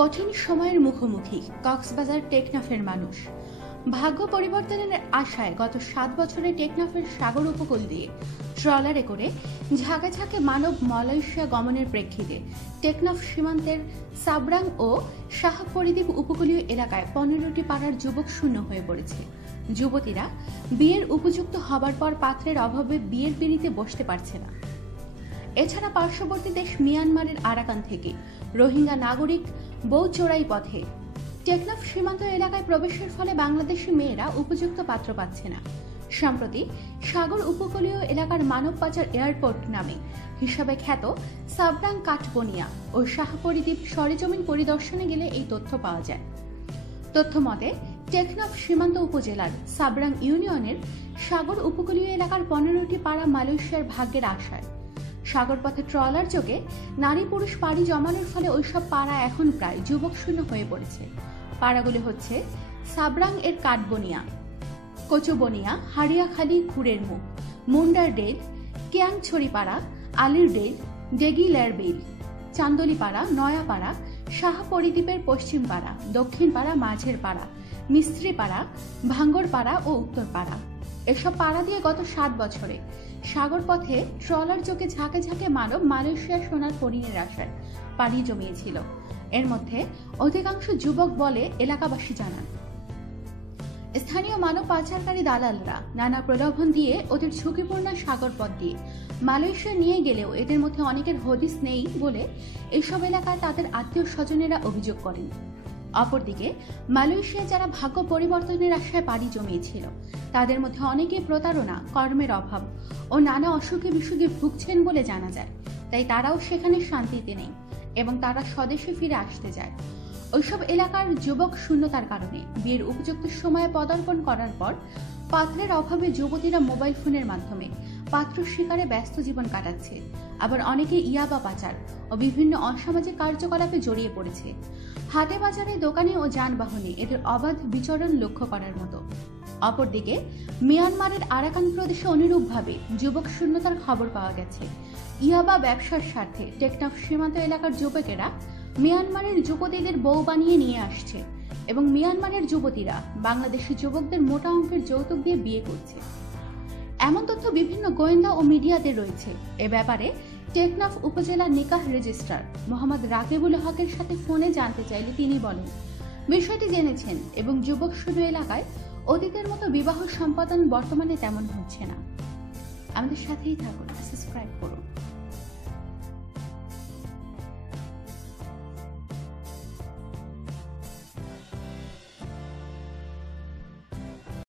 কঠিন সময়ের মুখোমুখি কক্সবাজার টেকনাফের মানুষ। ভাগ্য পরিবর্তনের আশায় গত সাত বছরে টেকনাফের সাগর উপকূল দিয়ে ট্রলারে করে ঝাঁকে ঝাঁকে মানব মালয়েশিয়া গমনের প্রেক্ষিতে টেকনাফ সীমান্তের সাবরাং ও শাহ পরিদ্বীপ উপকূলীয় এলাকায় পনেরোটি পাড়ার যুবক শূন্য হয়ে পড়েছে। যুবতীরা বিয়ের উপযুক্ত হবার পর পাত্রের অভাবে বিয়ের পিড়িতে বসতে পারছে না। এছাড়া পার্শ্ববর্তী দেশ মিয়ানমারের আরাকান থেকে রোহিঙ্গা নাগরিক বৌচোরাই পথে। টেকনাফ সীমান্ত এলাকায় প্রবেশের ফলে বাংলাদেশি মেয়েরা উপযুক্ত পাত্র পাচ্ছে না। সম্প্রতি সাগর উপকূলীয় এলাকার মানব পাচার এয়ারপোর্ট নামে হিসাবে খ্যাত সাবরাং কাঠবনিয়া ও শাহপরিদ্বীপ সরেজমিন পরিদর্শনে গেলে এই তথ্য পাওয়া যায়। তথ্য মতে, টেকনাফ সীমান্ত উপজেলার সাবরাং ইউনিয়নের সাগর উপকূলীয় এলাকার পনেরোটি পাড়া মালয়েশিয়ার ভাগ্যের আশায় সাগরপথে ট্রলার যোগে নারী পুরুষ পাড়ি জমানোর ফলে ওইসব পাড়া এখন প্রায় যুবক শূন্য হয়ে পড়েছে। পাড়াগুলি হচ্ছে সাবরাং এর কাঠবনিয়া, কচুবনিয়া, হাড়িয়াখালী খুরের মুখ, মুন্ডার ডেল কিয়াংছড়ি পাড়া আলির ডেল ডেগিলার বিল চান্দলিপাড়া, নয়াপাড়া, শাহ পরিদ্বীপের পশ্চিম পাড়া দক্ষিণ পাড়া মাঝের পাড়া মিস্ত্রি পাড়া ভাঙ্গর পাড়া ও উত্তর পাড়া এসব পাড়া দিয়ে গত সাত বছরে। সাগর পথে ট্রলার চোখে ঝাঁকে ঝাঁকে মানব মালয়েশিয়া সোনার হরিণের আশায় পানি জমিয়েছিল। এর মধ্যে অধিকাংশ যুবক বলে এলাকাবাসী জানান। স্থানীয় মানব পাচারকারী দালালরা নানা প্রলোভন দিয়ে ওদের ঝুঁকিপূর্ণ সাগর পথ দিয়ে মালয়েশিয়া নিয়ে গেলেও এদের মধ্যে অনেকের হদিস নেই বলে এসব এলাকায় তাদের আত্মীয় স্বজনেরা অভিযোগ করেন। অপরদিকে মালয়েশিয়া যারা ভাগ্য পরিবর্তনের আশায় পাড়ি জমিয়েছিল, তাদের মধ্যে অনেকে প্রতারণা, কর্মের অভাব ও নানা অসুখে বিসুখে ভুগছেন বলে জানা যায়। তাই তারাও সেখানে শান্তিতে নেই এবং তারা স্বদেশে ফিরে আসতে যায় ওইসব এলাকার যুবক শূন্যতার কারণে বিয়ের উপযুক্ত সময়ে পদার্পণ করার পর পাত্রের অভাবে যুবতীরা মোবাইল ফোনের মাধ্যমে পাত্র শিকারে ব্যস্ত জীবন কাটাচ্ছে। আবার অনেকে ইয়াবা পাচার ও বিভিন্ন অসামাজিক কার্যকলাপে জড়িয়ে পড়েছে। হাটে বাজারে দোকানে ও যানবাহনে এদের অবাধ বিচরণ লক্ষ্য করার মতো। অপরদিকে, মিয়ানমারের আরাকান প্রদেশে অনুরূপভাবে যুবক শূন্যতার খবর পাওয়া গেছে। ইয়াবা ব্যবসার স্বার্থে টেকনাফ সীমান্ত এলাকার যুবকেরা মিয়ানমারের যুবতীদের বউ বানিয়ে নিয়ে আসছে এবং মিয়ানমারের যুবতীরা বাংলাদেশি যুবকদের মোটা অঙ্কের যৌতুক দিয়ে বিয়ে করছে। এমন তথ্য বিভিন্ন গোয়েন্দা ও মিডিয়াতে রয়েছে। এ ব্যাপারে টেকনাফ উপজেলা নিকাহ রেজিস্ট্রার মোহাম্মদ রাকিবুল হকের সাথে ফোনে জানতে চাইলে তিনি বলেন, বিষয়টি জেনেছেন এবং যুবক শুধু এলাকায় অতীতের মতো বিবাহ সম্পাদন বর্তমানে তেমন হচ্ছে না। আমাদের সাথেই থাকুন সাবস্ক্রাইব করুন।